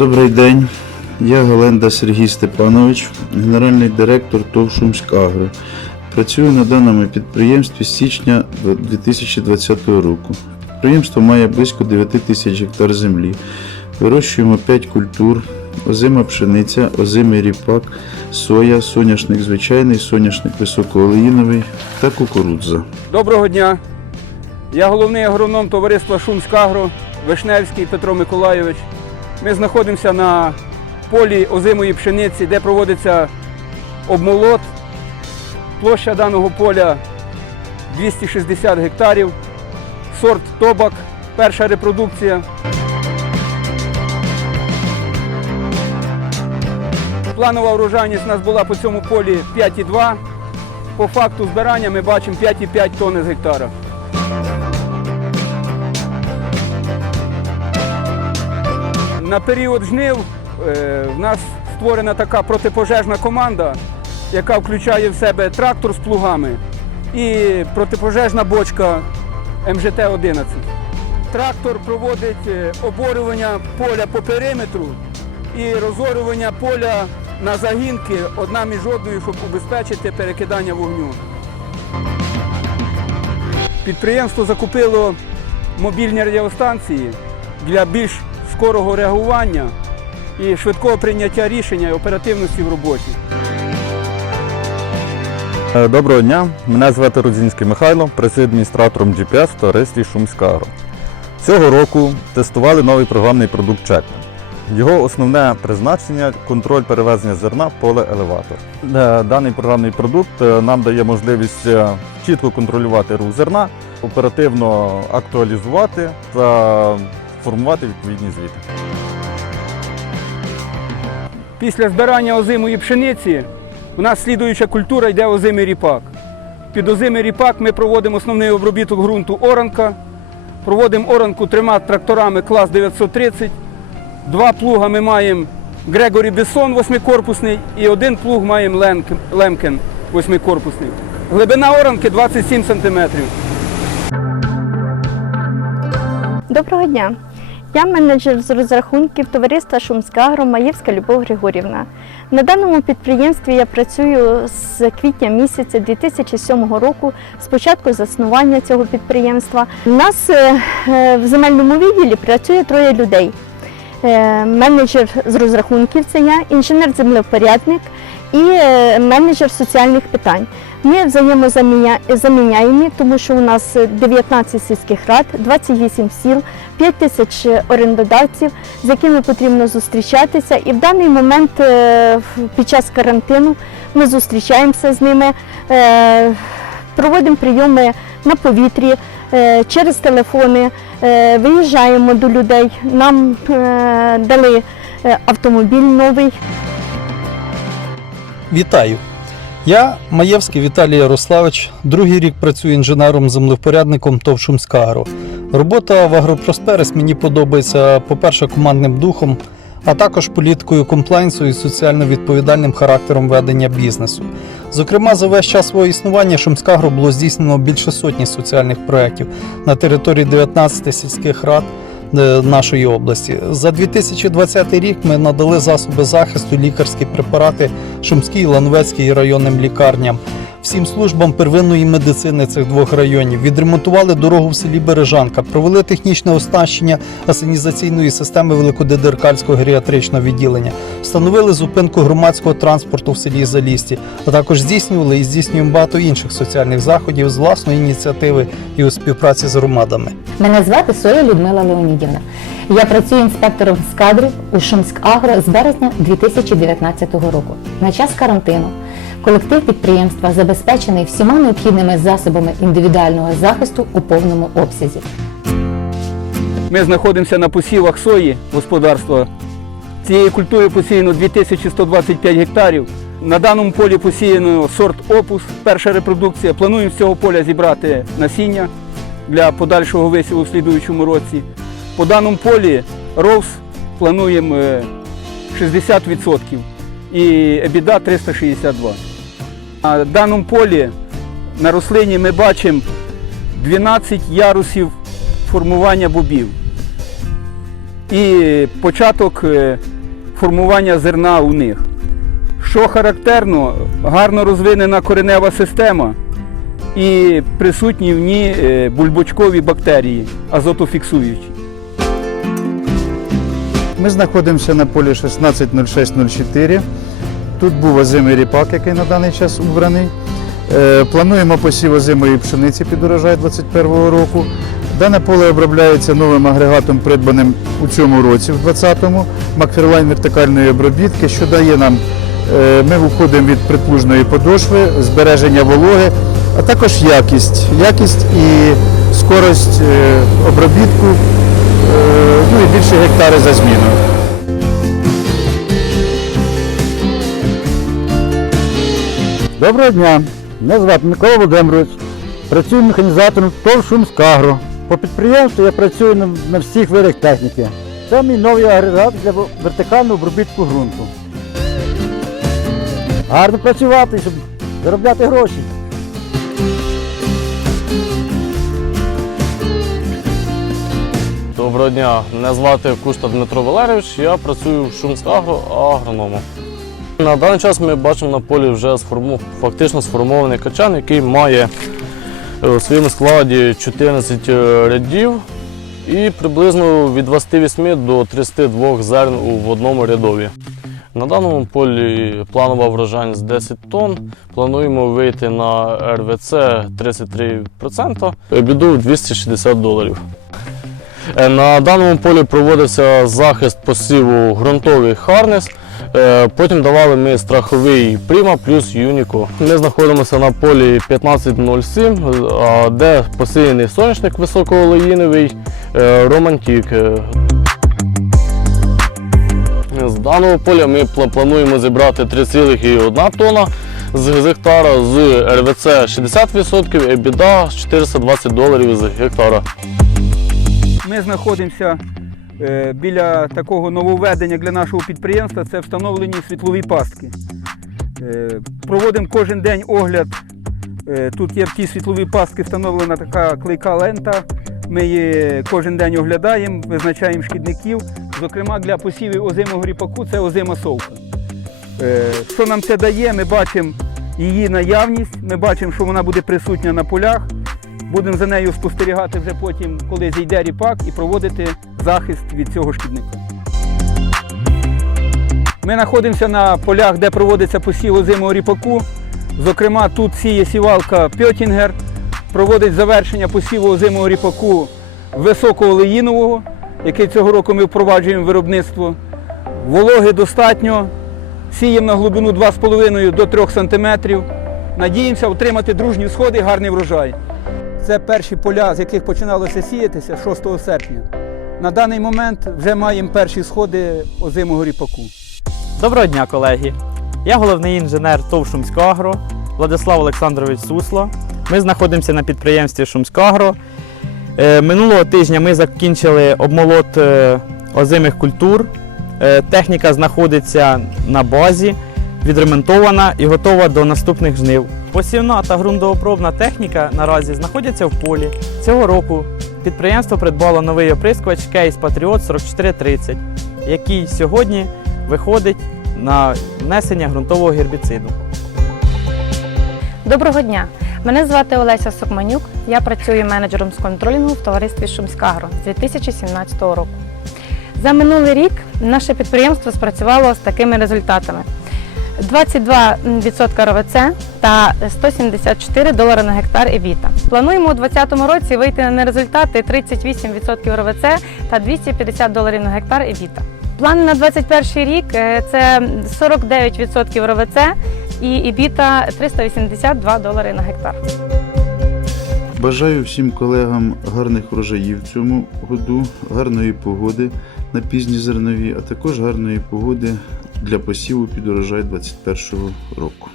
Добрий день, я Галенда Сергій Степанович, генеральний директор ТОВ «Шумськагро». Працюю на даному підприємстві з січня 2020 року. Підприємство має близько 9 тисяч гектар землі. Вирощуємо 5 культур: озима пшениця, озимий ріпак, соя, соняшник звичайний, соняшник високоолеїновий та кукурудза. Доброго дня! Я головний агроном товариства «Шумськагро» Вишневський Петро Миколайович. Ми знаходимося на полі озимої пшениці, де проводиться обмолот. Площа даного поля 260 гектарів, сорт Тобак, перша репродукція. Планова врожайність у нас була по цьому полі 5,2. По факту збирання ми бачимо 5,5 тонн з гектара. На період жнив в нас створена така протипожежна команда, яка включає в себе трактор з плугами і протипожежна бочка МЖТ-11. Трактор проводить оборювання поля по периметру і розорювання поля на загінки одна між одною, щоб убезпечити перекидання вогню. Підприємство закупило мобільні радіостанції для більш скорого реагування і швидкого прийняття рішення і оперативності в роботі. Доброго дня, мене звати Рудзінський Михайло, працюю адміністратором GPS в товаристві «Шумськагро». Цього року тестували новий програмний продукт «Чекмен». Його основне призначення – контроль перевезення зерна в поле-елеватор. Даний програмний продукт нам дає можливість чітко контролювати рух зерна, оперативно актуалізувати та формувати відповідні звіти. Після збирання озимої пшениці у нас слідуюча культура йде озимий ріпак. Під озимий ріпак ми проводимо основний обробіток ґрунту оранка. Проводимо оранку 3 тракторами клас 930. 2 плуга ми маємо Грегорі Бессон 8-корпусний і 1 плуг маємо Лемкен 8-корпусний. Глибина оранки 27 см. Доброго дня! Я менеджер з розрахунків товариства «Шумськагро» Маєвська Любов Григорівна. На даному підприємстві я працюю з квітня місяця 2007 року, з початку заснування цього підприємства. У нас в земельному відділі працює 3 людей. Менеджер з розрахунків – це я, інженер-землевпорядник і менеджер соціальних питань. Ми взаємозаміняємо, тому що у нас 19 сільських рад, 28 сіл, 5 тисяч орендодавців, з якими потрібно зустрічатися. І в даний момент під час карантину ми зустрічаємося з ними, проводимо прийоми на повітрі, через телефони, виїжджаємо до людей. Нам дали автомобіль новий. Вітаю! Я Маєвський Віталій Ярославович, другий рік працюю інженером-землевпорядником ТОВ «Шумськагро». Робота в Агропросперес мені подобається, по-перше, командним духом, а також політикою комплайнсу і соціально відповідальним характером ведення бізнесу. Зокрема, за весь час свого існування «Шумськагро» було здійснено більше сотні соціальних проєктів на території 19 сільських рад нашої області. За 2020 рік ми надали засоби захисту, лікарські препарати Шумській, Лановецькій районним лікарням, всім службам первинної медицини цих 2 районів, відремонтували дорогу в селі Бережанка, провели технічне оснащення асенізаційної системи Великодедеркальського геріатричного відділення, встановили зупинку громадського транспорту в селі Залісті, а також здійснювали і здійснюємо багато інших соціальних заходів з власної ініціативи і у співпраці з громадами. Мене звати Соя Людмила Леонідівна. Я працюю інспектором з кадрів у «Шумськагро» з березня 2019 року. На час карантину колектив підприємства забезпечений всіма необхідними засобами індивідуального захисту у повному обсязі. Ми знаходимося на посівах сої господарства. Цієї культури посіяно 2125 гектарів. На даному полі посіяно сорт Опус, перша репродукція. Плануємо з цього поля зібрати насіння для подальшого висіву в слідуючому році. По даному полі роус плануємо 60% і ебіда 362. На даному полі на рослині ми бачимо 12 ярусів формування бобів. І початок формування зерна у них. Що характерно, гарно розвинена коренева система і присутні в ній бульбочкові бактерії, азотофіксуючі. Ми знаходимося на полі 160604. Тут був озимий ріпак, який на даний час убраний. Плануємо посів озимої пшениці під урожай 2021 року. Дане поле обробляється новим агрегатом, придбаним у цьому році, в 2020-му, Макферлайн вертикальної обробітки, що дає нам, ми виходимо від приплужної подошви, збереження вологи, а також якість і скорость обробітку, ну і більше гектари за зміну. Доброго дня, мене звати Микола Володимирович, працюю механізатором ТОВ «Шумськагро». По підприємству я працюю на всіх видах техніки. Це мій новий агрегат для вертикального обробітку ґрунту. Гарно працювати, щоб заробляти гроші. Доброго дня, мене звати Кушта Дмитро Валерійович, я працюю в «Шумськагро» агрономом. На даний час ми бачимо на полі вже фактично сформований качан, який має у своєму складі 14 рядів і приблизно від 28 до 32 зерн в одному рядові. На даному полі планова врожайність 10 тонн, плануємо вийти на РВЦ 33%, біду $260. На даному полі проводився захист посіву ґрунтовий Харнес, потім давали ми страховий Prima плюс Юніко. Ми знаходимося на полі 1507, де посіяний соняшник високоолеїновий Романтік. З даного поля ми плануємо зібрати 3,1 тонна з гектара, з РВЦ 60% і біда $420 з гектара. Ми знаходимося біля такого нововведення для нашого підприємства, це встановлені світлові пастки. Проводимо кожен день огляд. Тут є в тій світловій пастці встановлена така клейка лента. Ми її кожен день оглядаємо, визначаємо шкідників. Зокрема, для посівів озимого ріпаку це озима совка. Що нам це дає? Ми бачимо її наявність, ми бачимо, що вона буде присутня на полях. Будемо за нею спостерігати вже потім, коли зійде ріпак, і проводити захист від цього шкідника. Ми знаходимося на полях, де проводиться посів озимого ріпаку. Зокрема, тут сіє сівалка Пьотінгер, проводить завершення посіву озимого ріпаку високоолеїнового, який цього року ми впроваджуємо в виробництво. Вологи достатньо, сіємо на глибину 2,5 до 3 см. Надіємося отримати дружні сходи і гарний врожай. Це перші поля, з яких починалося сіятися 6 серпня. На даний момент вже маємо перші сходи озимого ріпаку. Доброго дня, колеги! Я головний інженер ТОВ «Шумськагро» Владислав Олександрович Сусло. Ми знаходимося на підприємстві «Шумськагро». Минулого тижня ми закінчили обмолот озимих культур. Техніка знаходиться на базі, відремонтована і готова до наступних жнив. Посівна та ґрунтообробна техніка наразі знаходяться в полі. Цього року підприємство придбало новий оприскувач Case Patriot 4430, який сьогодні виходить на внесення ґрунтового гербіциду. Доброго дня! Мене звати Олеся Сокманюк, я працюю менеджером з контролінгу в товаристві «Шумськагро» з 2017 року. За минулий рік наше підприємство спрацювало з такими результатами. 22% РВЦ та $174 на гектар EBITDA. Плануємо у 2020 році вийти на результати 38% РВЦ та $250 на гектар EBITDA. План на 2021 рік – це 49% РВЦ і EBITDA $382 на гектар. Бажаю всім колегам гарних врожаїв в цьому году, гарної погоди на пізні зернові, а також гарної погоди для посіву під урожай 2021 року.